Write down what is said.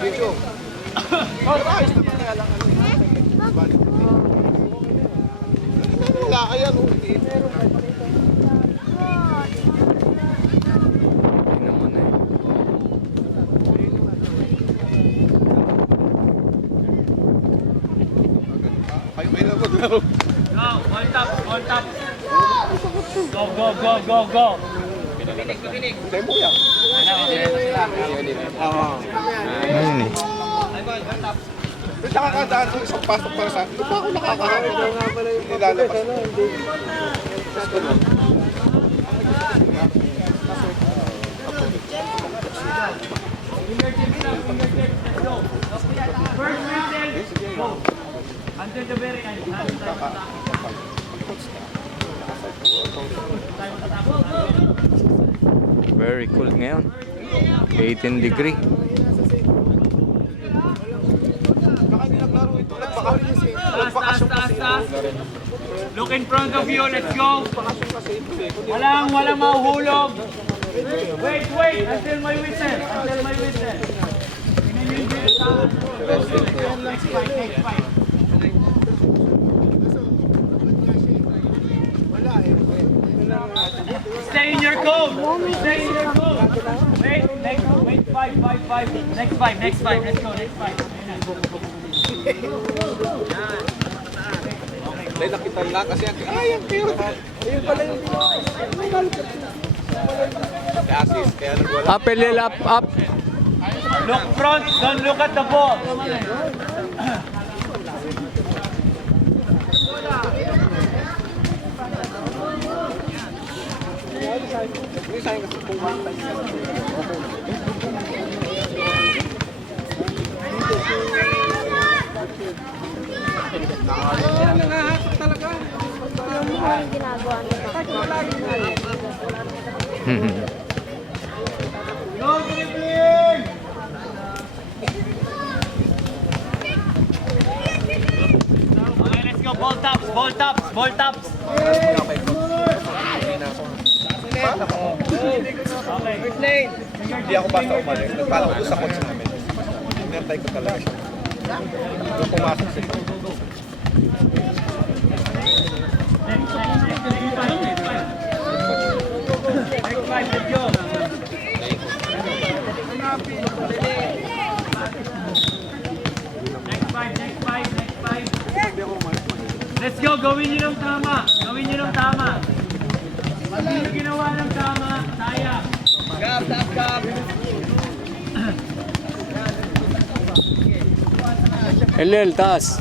Video. Ayos naman kaya lang ano. Wala kaya no. May na maglaro. Go, all top, all top. Go, go, go, go, go. Kinig. Demo yan. Ayun eh. May nakakadaan ng isang pasok para sa akin. Di ba ako nakakahanap? Hindi lalabas. First whistle, go. Until the very end. Very cold ngayon. 18 degree. Baka hindi naglaro ito. Taas. Look in front of you, let's go. Walang mahuhulog. Wait, until my whistle. Next fight. Stay in your code. Wait, five. Next five. Let's go, next five. Dahil nakita lang kasi ang pero. Ayun pala yung assist. Kaya nagwala. Up a little, up. Look front, don't look at the ball. Hindi sayang kasi kung one time. Nangahatak talaga. Yung ginagawa nila. Go, dribbling! Okay, let's go. Ball tops. Okay. Hindi ako basta umalis. Nagpala ko sa coach namin. Inantay ko talaga siya. Doon pumasok siya. Next five, let's go. Next five. Let's go, gawin nyo ng tama. Pag hindi ginawa ng tama, sayang. Gap. LL, taas.